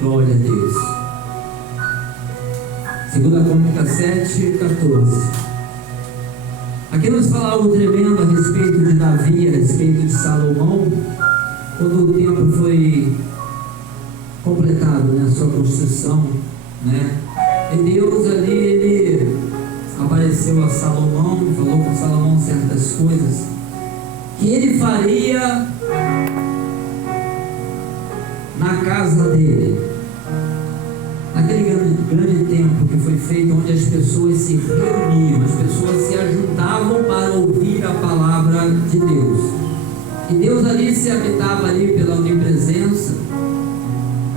Glória a Deus. 2 Crônicas 7:14. Aqui nos fala algo tremendo a respeito de Davi, a respeito de Salomão, quando o templo foi completado, a sua construção, E Deus ali, ele apareceu a Salomão, falou com Salomão certas coisas que ele faria na casa dele, naquele grande templo que foi feito, onde as pessoas se reuniam, as pessoas se ajuntavam para ouvir a palavra de Deus. E Deus ali se habitava ali pela onipresença.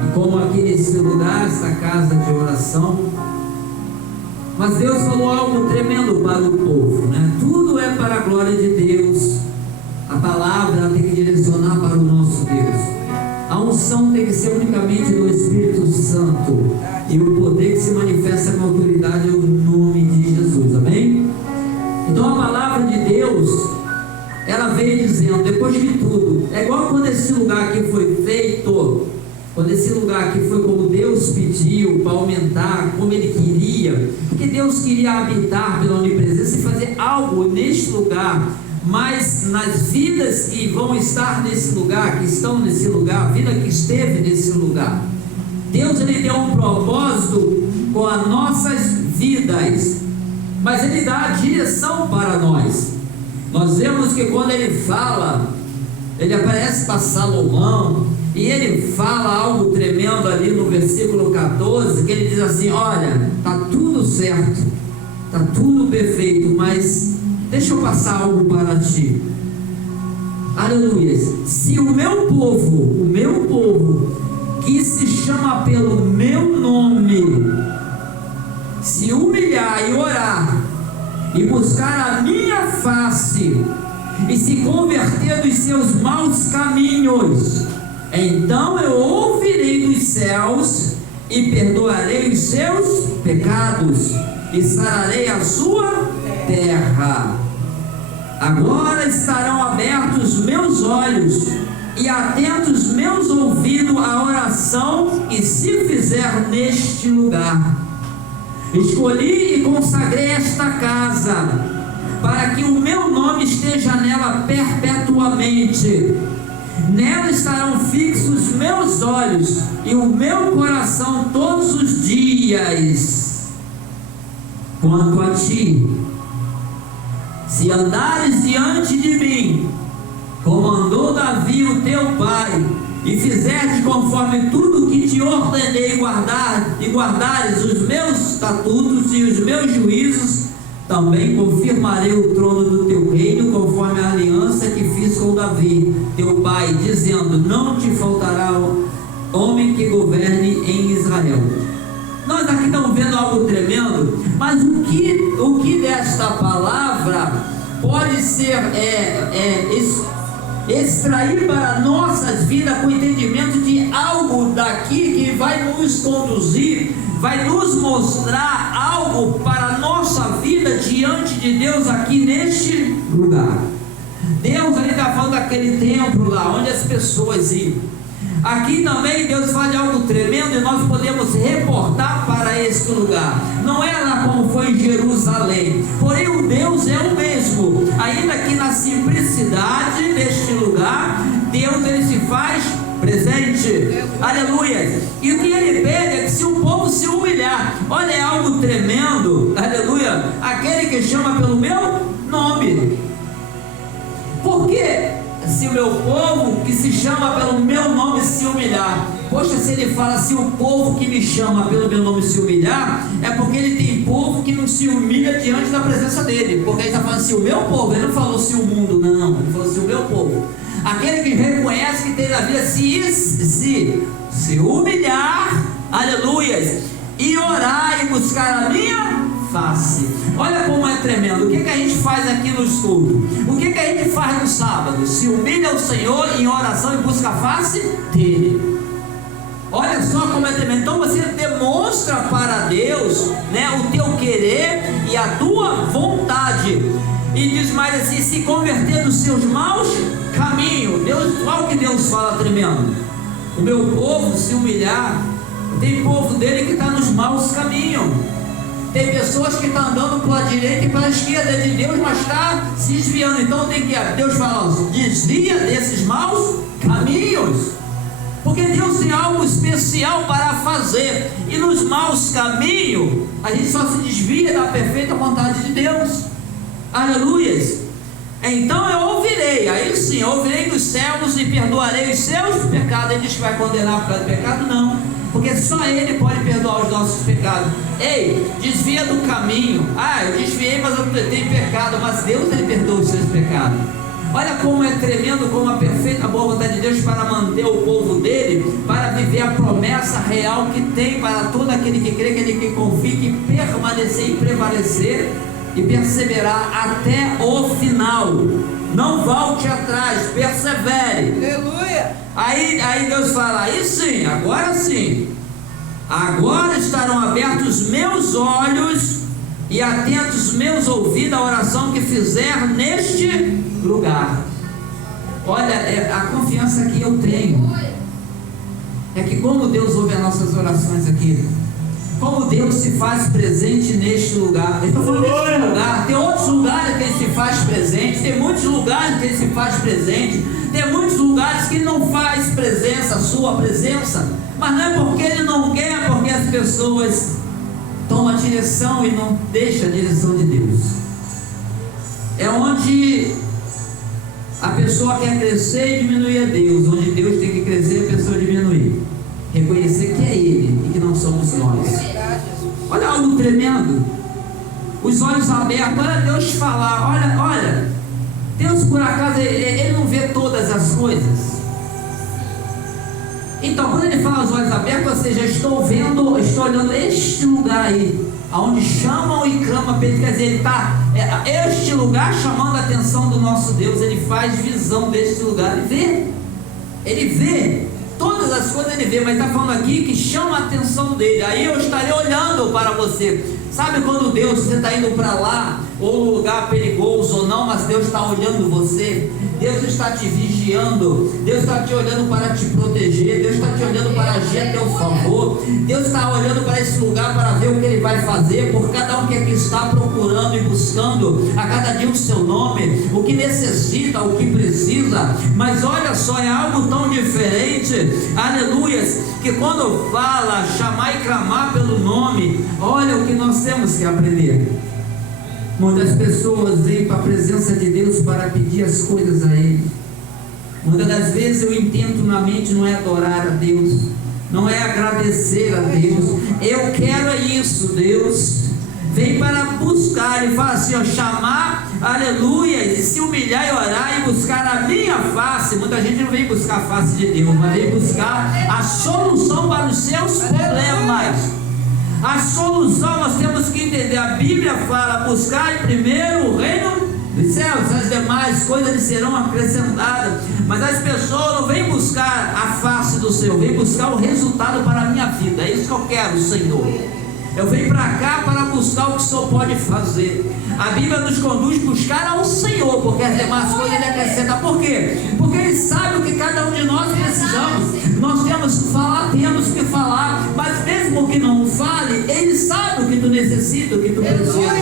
E como aqui nesse lugar, esta casa de oração. Mas Deus falou algo tremendo para o povo, Tudo é para a glória de Deus. A palavra tem que direcionar para o nosso Deus. A unção tem que ser unicamente do Espírito Santo. E o poder que se manifesta com autoridade é o nome de Jesus. Amém? Então a palavra de Deus, ela veio dizendo, depois de tudo, é igual quando esse lugar aqui foi feito, quando esse lugar aqui foi como Deus pediu, para aumentar, como Ele queria, porque Deus queria habitar pela onipresença e fazer algo neste lugar, mas nas vidas que vão estar nesse lugar, que estão nesse lugar, a vida que esteve nesse lugar, Deus ele deu um propósito com as nossas vidas, mas Ele dá a direção para nós. Nós vemos que quando Ele fala, Ele aparece para Salomão, e Ele fala algo tremendo ali no versículo 14, que Ele diz assim: olha, está tudo certo, está tudo perfeito, mas deixa eu passar algo para ti. Aleluia. Se o meu povo, que se chama pelo meu nome, se humilhar e orar, e buscar a minha face, e se converter dos seus maus caminhos, então eu ouvirei dos céus, e perdoarei os seus pecados, e sararei a sua terra. Agora estarão abertos meus olhos, e atentos meus ouvidos à oração que se fizer neste lugar. Escolhi e consagrei esta casa, para que o meu nome esteja nela perpetuamente. Nela estarão fixos meus olhos e o meu coração todos os dias. Quanto a ti, se andares diante de mim, como andou Davi o teu pai, e fizeres conforme tudo que te ordenei e guardares os meus estatutos e os meus juízos, também confirmarei o trono do teu reino, conforme a aliança que fiz com Davi teu pai, dizendo: não te faltará homem que governe em Israel. Nós aqui estamos vendo algo tremendo, mas o que desta palavra pode ser extrair para nossas vidas com entendimento de algo daqui que vai nos conduzir, vai nos mostrar algo para a nossa vida diante de Deus aqui neste lugar. Deus ali está falando daquele templo lá onde as pessoas iam. Aqui também Deus fala de algo tremendo e nós podemos reportar para este lugar. Não é lá como foi em Jerusalém, porém o Deus é o mesmo. Ainda que na simplicidade deste lugar, Deus ele se faz presente. Aleluia. E o que ele pede é que se o povo se humilhar, olha, é algo tremendo, aleluia, aquele que chama pelo meu nome. Por quê? Se o meu povo que se chama pelo meu nome se humilhar. Poxa, se ele fala se o povo que me chama pelo meu nome se humilhar, é porque ele tem povo que não se humilha diante da presença dele. Porque ele está falando se o meu povo, ele não falou se o mundo, não, ele falou se o meu povo. Aquele que reconhece que tem na vida se humilhar, aleluia, e orar e buscar a minha face. Olha como é tremendo. O que a gente faz aqui no estudo? O que a gente faz no sábado? Se humilha ao Senhor em oração e busca a face dele. Olha só como é tremendo. Então você demonstra para Deus, o teu querer e a tua vontade. E diz mais assim: se converter dos seus maus caminhos. Deus, olha o que Deus fala tremendo. O meu povo se humilhar tem povo dele que está nos maus caminhos. Tem pessoas que estão andando para a direita e para a esquerda de Deus, mas está se desviando. Então tem que, Deus fala, desvia desses maus caminhos, porque Deus tem algo especial para fazer. E nos maus caminhos a gente só se desvia da perfeita vontade de Deus. Aleluias. Então eu ouvirei, aí sim, eu ouvirei dos céus e perdoarei os seus pecados. Ele diz que vai condenar por causa do pecado? Não, porque só Ele pode perdoar os nossos pecados. Ei, desvia do caminho. Eu desviei, mas eu tenho pecado. Mas Deus, Ele perdoa os seus pecados. Olha como é tremendo, como a perfeita boa vontade de Deus para manter o povo dele, para viver a promessa real que tem para todo aquele que crê, aquele que confia, que permanecer e prevalecer e perseverar até o final. Não volte atrás, persevere. Aleluia. Aí Deus fala, aí sim, agora estarão abertos meus olhos e atentos meus ouvidos à oração que fizer neste lugar. Olha, a confiança que eu tenho é que como Deus ouve as nossas orações aqui, como Deus se faz presente neste lugar. Eu estou falando deste lugar, tem outros lugares que Ele se faz presente, tem muitos lugares que Ele se faz presente, tem muitos lugares que Ele não faz presença, sua presença, mas não é porque Ele não quer, é porque as pessoas tomam a direção e não deixam a direção de Deus. É onde a pessoa quer crescer e diminuir a Deus, onde Deus tem que crescer e a pessoa diminuir. Reconhecer que é Ele e que não somos nós. Olha algo tremendo. Os olhos abertos. Olha Deus falar. Olha. Deus, por acaso, Ele não vê todas as coisas. Então, quando Ele fala os olhos abertos, ou seja, estou olhando este lugar aí, aonde chamam e clamam para Ele. Quer dizer, Ele está este lugar chamando a atenção do nosso Deus. Ele faz visão deste lugar. Ele vê todas as coisas, Ele vê, mas está falando aqui que chama a atenção dele. Aí eu estarei olhando para você. Sabe quando Deus, você está indo para lá, ou um lugar perigoso ou não, mas Deus está olhando você, Deus está te vigiando, Deus está te olhando para te proteger, Deus está te olhando para agir a teu favor, Deus está olhando para esse lugar para ver o que Ele vai fazer, por cada um que aqui está procurando e buscando a cada dia o seu nome, o que necessita, o que precisa. Mas olha só, é algo tão diferente, aleluias, que quando fala, chamar e clamar pelo nome, olha o que nós temos que aprender. Muitas pessoas vêm para a presença de Deus para pedir as coisas a Ele. Muitas das vezes eu intento na mente não é adorar a Deus, não é agradecer a Deus. Eu quero isso, Deus. Vem para buscar e fala assim, chamar, aleluia, e se humilhar e orar e buscar a minha face. Muita gente não vem buscar a face de Deus, mas vem buscar a solução para os seus problemas. A solução nós temos que entender. A Bíblia fala, buscar primeiro o reino dos céus, as demais coisas lhes serão acrescentadas. Mas as pessoas não vêm buscar a face do Senhor, vêm buscar o resultado para a minha vida. É isso que eu quero, Senhor. Eu venho para cá para buscar o que o Senhor pode fazer. A Bíblia nos conduz a buscar ao Senhor, porque as demais coisas Ele acrescenta. Por quê? Porque Ele sabe o que cada um de nós precisamos. Nós temos que falar, mas mesmo que não fale, Ele sabe o que tu necessita, o que tu precisa.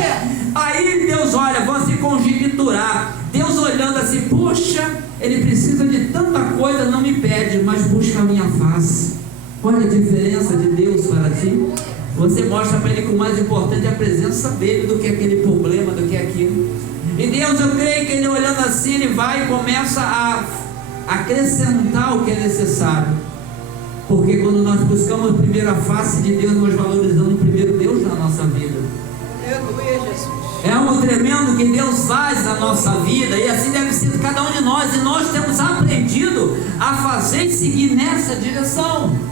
Aí Deus olha, vão se conjecturar. Deus olhando assim, poxa, ele precisa de tanta coisa, não me pede, mas busca a minha face. Olha a diferença de Deus para ti. Você mostra para Ele que o mais importante é a presença dEle do que aquele problema, do que aquilo. E Deus, eu creio que Ele olhando assim, Ele vai e começa a acrescentar o que é necessário. Porque quando nós buscamos primeiro a face de Deus, nós valorizamos primeiro Deus na nossa vida. Aleluia, Jesus. É algo tremendo que Deus faz na nossa vida, e assim deve ser cada um de nós. E nós temos aprendido a fazer e seguir nessa direção.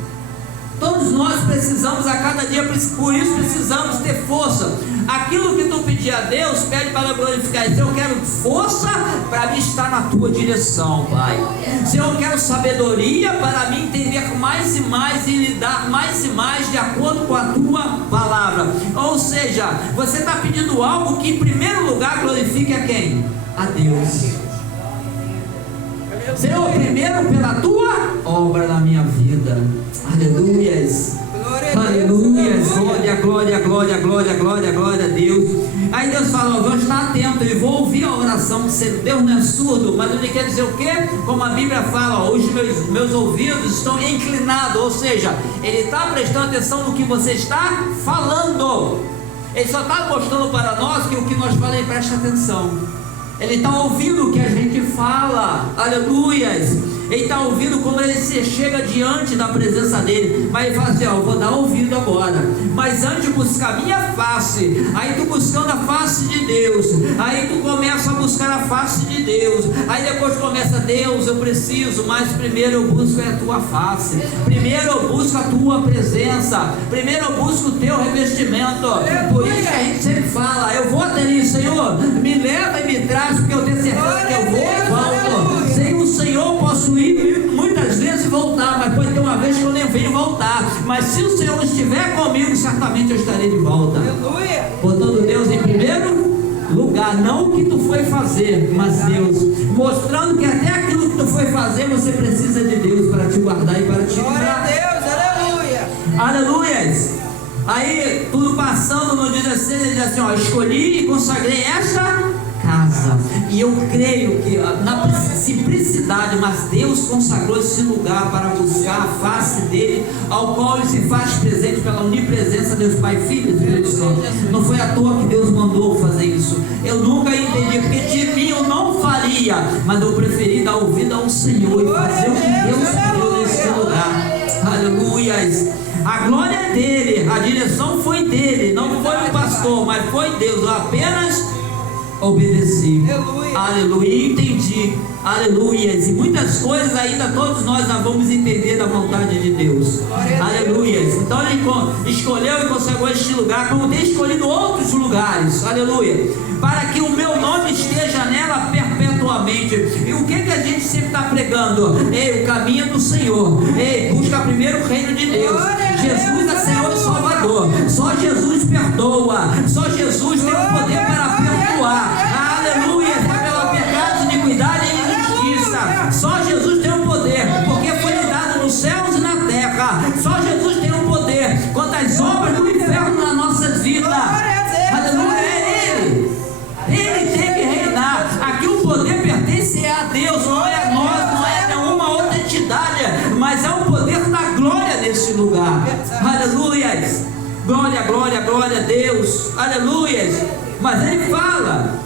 Todos nós precisamos a cada dia, por isso precisamos ter força. Aquilo que tu pedir a Deus, pede para glorificar. Então eu quero força para mim estar na tua direção, Pai. Senhor, eu quero sabedoria para mim entender mais e mais e lidar mais e mais de acordo com a tua palavra. Ou seja, você está pedindo algo que em primeiro lugar glorifique a quem? A Deus. Senhor, primeiro pela tua obra na minha vida. Aleluias. Glória glória, glória, glória, glória, glória a Deus. Aí Deus fala, eu vou estar atento e vou ouvir a oração. Deus não é surdo, mas ele quer dizer o quê? Como a Bíblia fala, ó, os meus ouvidos estão inclinados, ou seja, ele está prestando atenção no que você está falando. Ele só está mostrando para nós que o que nós falamos, presta atenção. Ele está ouvindo o que a gente fala, aleluias. Ele está ouvindo como ele se chega diante da presença dele. Mas ele fala assim, ó, eu vou dar ouvido agora, mas antes de buscar a minha face. Aí tu buscando a face de Deus, aí tu começa a buscar a face de Deus. Aí depois começa, Deus, eu preciso, mas primeiro eu busco a tua face. Primeiro eu busco a tua presença. Primeiro eu busco o teu revestimento. Por isso que a gente sempre fala, eu vou até ali, Senhor, me leva e me traz, porque eu tenho certeza que eu vou e volto. Sem o Senhor posso ir muitas vezes e voltar, mas pode ter uma vez que eu nem venho voltar. Mas se o Senhor estiver comigo, certamente eu estarei de volta. Aleluia. Botando Deus em primeiro lugar, não o que tu foi fazer, mas Deus, mostrando que até aquilo que tu foi fazer, você precisa de Deus para te guardar e para te Glória livrar. a Deus, aleluia. Aleluias. Aí tudo passando no 16, ele diz assim, ó, escolhi e consagrei esta casa. E eu creio que na simplicidade, mas Deus consagrou esse lugar para buscar a face dele, ao qual ele se faz presente pela onipresença de Deus Pai, Filho e Espírito Santo. Não foi à toa que Deus mandou fazer isso. Eu nunca entendi, porque de mim eu não faria, mas eu preferi dar ouvido ao Senhor e fazer o que Deus pediu nesse lugar. Aleluias. A glória é dele, a direção foi dele, não foi o pastor, mas foi Deus. Eu apenas obedeci. Aleluia, entendi. Aleluias. E muitas coisas ainda todos nós vamos entender da vontade de Deus. Aleluias. Então ele escolheu e consagrou este lugar, como tem escolhido outros lugares. Aleluia. Para que o meu nome esteja nela perpetuamente. E o que a gente sempre está pregando? Ei, o caminho do Senhor. Ei, busca primeiro o reino de Deus. Jesus é Senhor e Salvador. Só Jesus perdoa. Só Jesus tem o poder para perdoar. Aleluia. Pela pecado, iniquidade e injustiça. Só Jesus tem o poder, porque foi lhe dado nos céus e na terra. Só Jesus tem o poder quanto às obras do inferno nas nossas vidas. Aleluia. É Ele. Ele tem que reinar. Aqui o poder pertence a Deus, não é a nós, não é nenhuma outra entidade, mas é o poder da glória nesse lugar. Aleluias. Glória, glória, glória a Deus. Aleluias. Mas ele fala,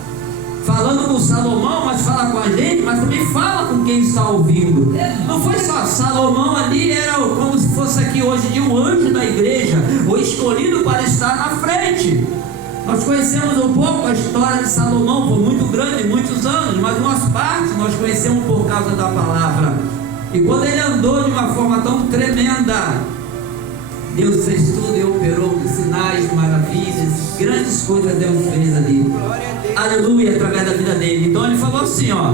falando com Salomão, mas fala com a gente, mas também fala com quem está ouvindo. Não foi só Salomão ali, era como se fosse aqui hoje de um anjo da igreja, o escolhido para estar na frente. Nós conhecemos um pouco a história de Salomão, foi muito grande, muitos anos, mas umas partes nós conhecemos por causa da palavra. E quando ele andou de uma forma tão tremenda, Deus fez tudo e operou sinais, maravilhas, grandes coisas Deus fez ali. Aleluia, através da vida dele. Então ele falou assim, ó,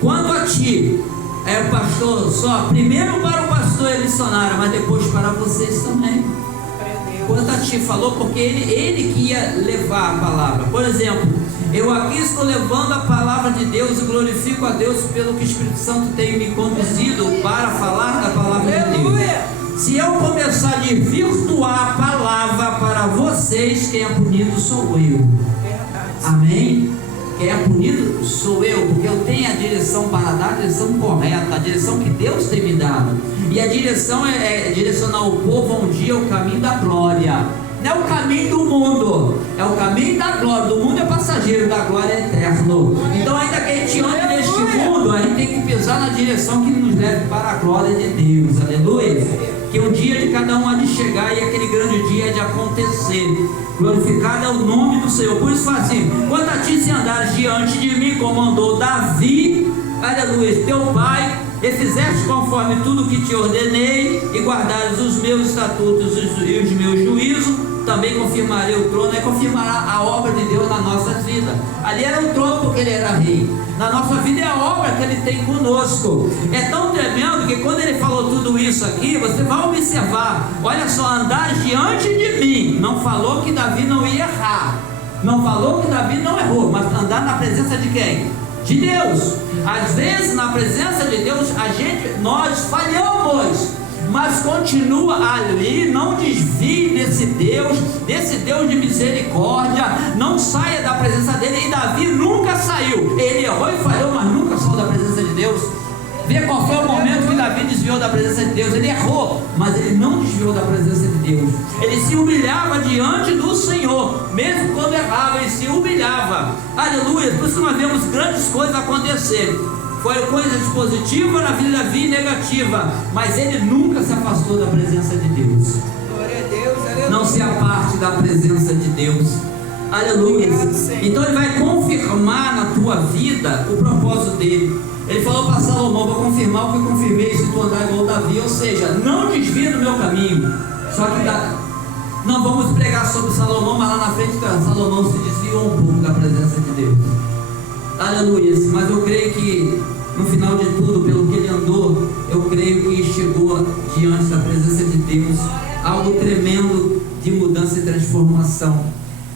quanto a ti, é o pastor só, primeiro para o pastor e missionário, mas depois para vocês também. Quanto a ti, falou, porque ele que ia levar a palavra. Por exemplo, eu aqui estou levando a palavra de Deus e glorifico a Deus pelo que o Espírito Santo tem me conduzido para falar da palavra de Deus. Se eu começar a virtuar a palavra para vocês, quem é punido sou eu. Amém? Quem é punido sou eu, porque eu tenho a direção para dar a direção correta, a direção que Deus tem me dado. E a direção é direcionar o povo um dia ao caminho da glória. Não é o caminho do mundo, é o caminho da glória. Do mundo é passageiro, da glória é eterno. Então ainda que a gente ande neste mundo, a gente tem que pisar na direção que nos leve para a glória de Deus. Aleluia. Que o dia de cada um há de chegar e aquele grande dia há de acontecer. Glorificado é o nome do Senhor. Por isso fala assim, quanto a ti se andares diante de mim, como mandou Davi, aleluia, teu pai, e fizeste conforme tudo que te ordenei, e guardares os meus estatutos e os meus juízos, também confirmarei o trono, e confirmará a obra de Deus na nossa vida. Ali era o trono porque ele era rei. Na nossa vida é a obra que ele tem conosco. É tão tremendo que quando ele falou tudo isso aqui, você vai observar, olha só, andar diante de mim. Não falou que Davi não ia errar, não falou que Davi não errou, mas andar na presença de quem? De Deus. Às vezes na presença de Deus nós falhamos, mas continua ali, não desvie desse Deus de misericórdia, não saia da presença dele. E Davi nunca saiu, ele errou e falhou, mas nunca saiu da presença de Deus. Vê qual foi o momento que Davi desviou da presença de Deus. Ele errou, mas ele não desviou da presença de Deus. Ele se humilhava diante do Senhor, mesmo quando errava, ele se humilhava. Aleluia. Por isso que nós vemos grandes coisas acontecerem. Foram coisas positivas na vida de Davi e negativa, mas ele nunca se afastou da presença de Deus. Glória a Deus, aleluia. Não se aparte da presença de Deus. Aleluia. Então ele vai confirmar na tua vida o propósito dele. Ele falou para Salomão: vou confirmar o que eu confirmei se tu andar igual Davi. Ou seja, não desvia do meu caminho. Só que não vamos pregar sobre Salomão, mas lá na frente Salomão se desviou um pouco da presença de Deus. Aleluia. Mas eu creio que no final de tudo, pelo que ele andou, eu creio que chegou diante da presença de Deus algo tremendo de mudança e transformação.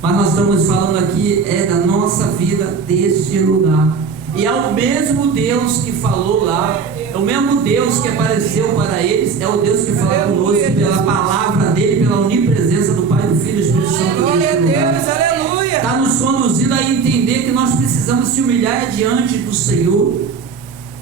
Mas nós estamos falando aqui da nossa vida deste lugar. E é o mesmo Deus que falou lá, é o mesmo Deus que apareceu para eles, é o Deus que fala conosco pela palavra dele, pela onipresença do Pai, do Filho e do Espírito Santo. Glória a Deus, aleluia. Está nos conduzindo a entender que nós precisamos se humilhar diante do Senhor,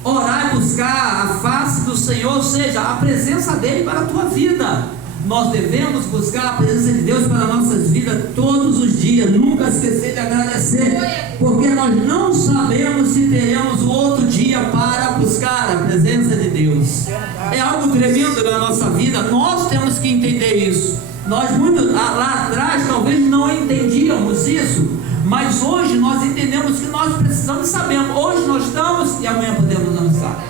orar e buscar a face do Senhor, ou seja, a presença dele para a tua vida. Nós devemos buscar a presença de Deus para nossas vidas todos os dias, nunca esquecer de agradecer, porque nós não sabemos se teremos outro dia para buscar a presença de Deus. É algo tremendo na nossa vida, nós temos que entender isso. Nós lá atrás talvez não entendíamos isso, mas hoje nós entendemos que nós precisamos e sabemos. Hoje nós estamos e amanhã podemos não estar.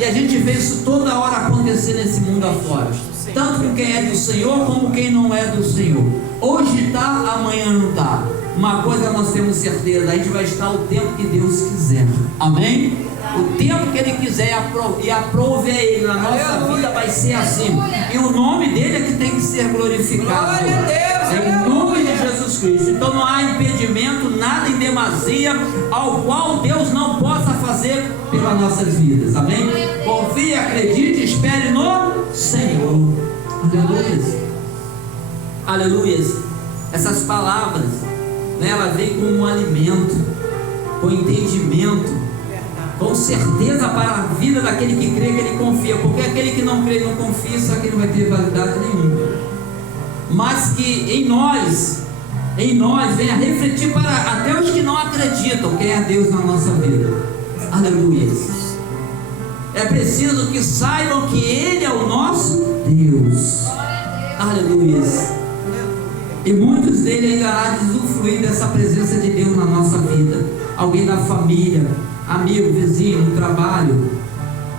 E a gente vê isso toda hora acontecer nesse mundo afora, tanto com quem é do Senhor como quem não é do Senhor. Hoje está, amanhã não está. Uma coisa nós temos certeza: a gente vai estar o tempo que Deus quiser. Amém? O tempo que Ele quiser e aprove a Ele na nossa vida vai ser assim. E o nome dele é que tem que ser glorificado. Glória a Deus, em nome de Jesus Cristo. Então não há impedimento, nada em demasia, ao qual Deus não possa fazer pelas nossas vidas. Amém? Confie, acredite, espere no Senhor. Aleluia. Aleluia. Essas palavras, elas vêm com um alimento, com entendimento, com certeza para a vida daquele que crê, que ele confia. Porque aquele que não crê e não confia, isso aqui não vai ter validade nenhuma. Mas que em nós venha refletir para até os que não acreditam quem é Deus na nossa vida. Aleluia. É preciso que saibam que Ele é o nosso Deus. Aleluia. E muitos deles ainda há de usufruir dessa presença de Deus na nossa vida. Alguém da família, amigo, vizinho, no trabalho,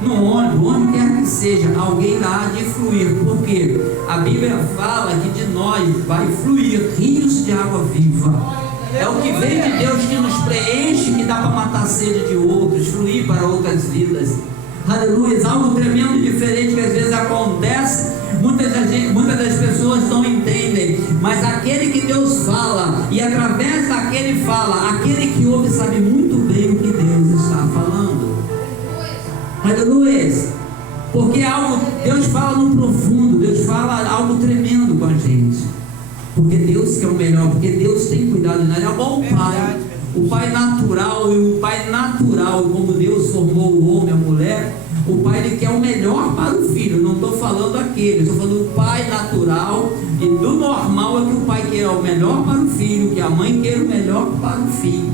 no ônibus, onde quer que seja, alguém há de fluir. Porque a Bíblia fala que de nós vai fluir rios de água viva. É o que vem de Deus que nos preenche, que dá para matar a sede de outros, fluir para outras vidas. Aleluia. Algo tremendo diferente que às vezes acontece. Muitas das pessoas não entendem, mas aquele que Deus fala, e através daquele fala, aquele que ouve sabe muito bem o que Deus está falando. Aleluia. Porque Deus fala no profundo, Deus fala algo tremendo com a gente. Porque Deus que é o melhor, porque Deus tem cuidado de nós. É igual o pai natural, e o pai natural, como Deus formou o homem e a mulher, o pai ele quer o melhor para o filho. Não estou falando aquele, estou falando do pai natural, e do normal é que o pai quer o melhor para o filho, que a mãe quer o melhor para o filho.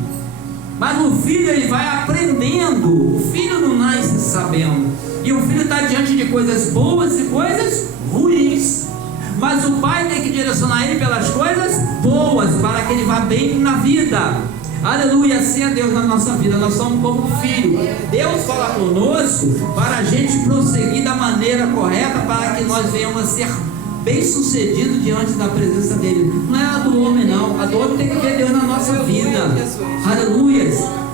Mas o filho ele vai aprendendo, o filho não nasce sabendo, e o filho está diante de coisas boas e coisas ruins, mas o pai tem que direcionar ele pelas coisas boas, para que ele vá bem na vida. Aleluia, assim é Deus na nossa vida. Nós somos como filho. Deus fala conosco para a gente prosseguir da maneira correta, para que nós venhamos a ser bem sucedidos diante da presença dele. Não é a do homem não, a do homem tem que ver Deus na nossa vida. Aleluia.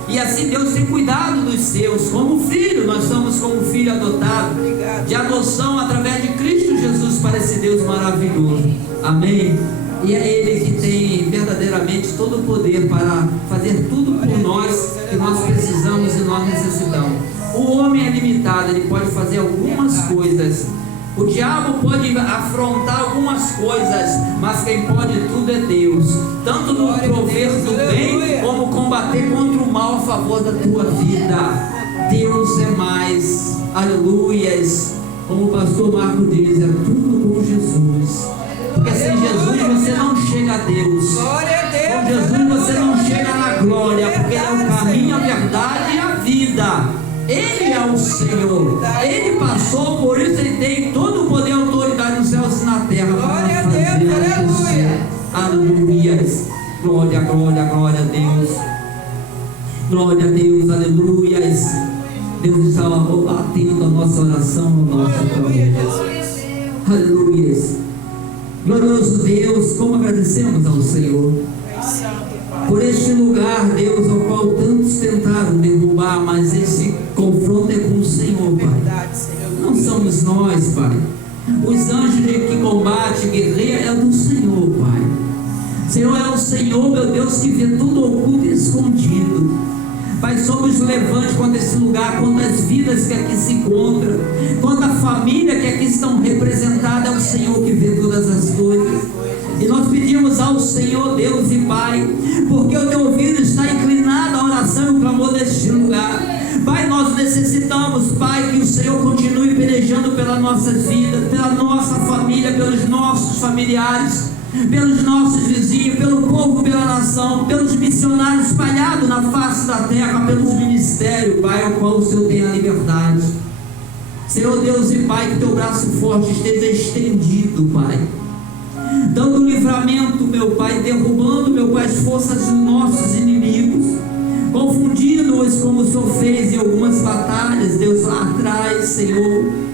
E assim Deus tem cuidado dos seus. Como filho, nós somos como filho adotado, de adoção através de Cristo Jesus para esse Deus maravilhoso. Amém. E é Ele que tem verdadeiramente todo o poder para fazer tudo por nós que nós precisamos e nós necessitamos. O homem é limitado, ele pode fazer algumas coisas, O diabo pode afrontar algumas coisas, mas quem pode tudo é Deus. Tanto no prover do bem, como combater contra o mal a favor da tua vida. Deus é mais. Aleluias. Como o pastor Marco diz, é tudo com Jesus. Porque sem Jesus você não chega a Deus. Com Jesus você não chega na glória, porque Ele é o caminho, a verdade e a vida. Ele é o Senhor. Ele passou, por isso Ele tem todo o poder e autoridade nos céus e na terra. Glória a Deus, aleluia. Aleluias. Glória, glória, glória a Deus. Glória a Deus, aleluias. Deus está atento à nossa oração, ao nosso clamor. Aleluias. Glorioso Deus, como agradecemos ao Senhor por este lugar, Deus, ao qual tantos tentaram derrubar, mas esse confronto é com o Senhor, Pai. Não somos nós, Pai. Os anjos que combatem, guerreia, é do Senhor, Pai. Senhor, é o Senhor, meu Deus, que vê tudo oculto e escondido. Pai, somos levantes contra esse lugar, contra as vidas que aqui se encontram, contra a família que aqui estão representadas. É o Senhor que vê todas as coisas. E nós pedimos ao Senhor, Deus e Pai, porque o teu ouvido está inclinado à oração e o clamor deste lugar. Pai, nós necessitamos, Pai, que o Senhor continue pelejando pelas nossas vidas, pela nossa família, pelos nossos familiares, pelos nossos vizinhos, pelo povo, pela nação, pelos missionários espalhados na face da terra, pelos ministérios, Pai, ao qual o Senhor tem a liberdade. Senhor Deus e Pai, que teu braço forte esteja estendido, Pai, dando livramento, meu Pai, derrubando, meu Pai, as forças dos nossos inimigos, confundindo-os como o Senhor fez em algumas batalhas, Deus, lá atrás, Senhor.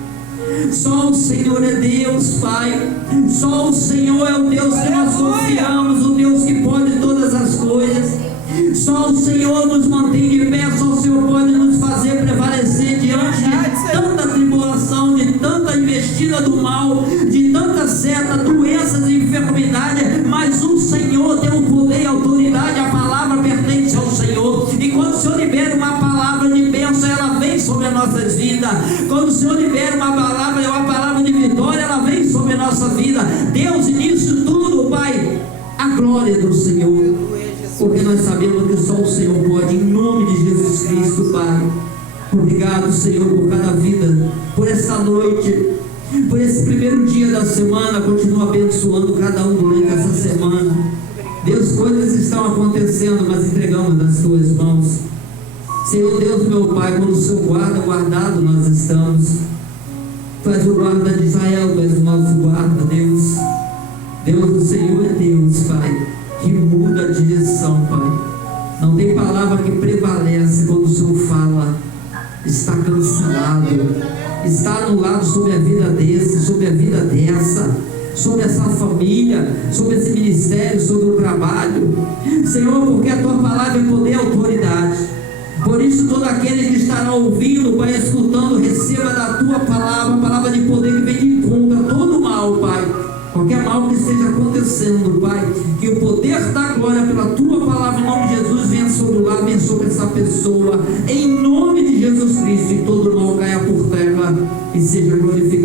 Só o Senhor é Deus, Pai. Só o Senhor é o Deus que nós confiamos, o Deus que pode todas as coisas. Só o Senhor nos mantém de pé, só o Senhor pode nos fazer prevalecer diante de tanta tribulação, de tanta investida do mal, de tanta seta, doenças e enfermidade. Mas o Senhor tem o poder e a autoridade, a palavra pertence ao Senhor. E quando o Senhor libera uma palavra de bênção, ela vem sobre as nossas vidas. Quando o Senhor libera uma palavra de vitória, ela vem sobre a nossa vida. Deus, e nisso tudo, Pai, a glória do Senhor, porque nós sabemos que só o Senhor pode, em nome de Jesus Cristo, Pai. Obrigado, Senhor, por cada vida, por essa noite, por esse primeiro dia da semana. Continua abençoando cada um durante essa semana. Deus, coisas estão acontecendo, mas entregamos nas tuas mãos. Senhor Deus, meu Pai, quando o Senhor guarda, guardado nós estamos. Tu és o guarda de Israel, tu és o nosso guarda, Deus. Deus, o Senhor é Deus, Pai, que muda a direção, Pai. Não tem palavra que prevalece quando o Senhor fala. Está cancelado, está anulado sobre a vida desse, sobre a vida dessa, sobre essa família, sobre esse ministério, sobre o trabalho. Senhor, porque a tua palavra é poder e autoridade. Por isso, todo aquele que estará ouvindo, Pai, escutando, receba da tua palavra, a palavra de poder que vem de encontro a todo mal, Pai. Qualquer mal que esteja acontecendo, Pai, que o poder da glória pela tua palavra, em nome de Jesus, venha sobre o lar, venha sobre essa pessoa, em nome de Jesus Cristo, e todo mal caia por terra e seja glorificado.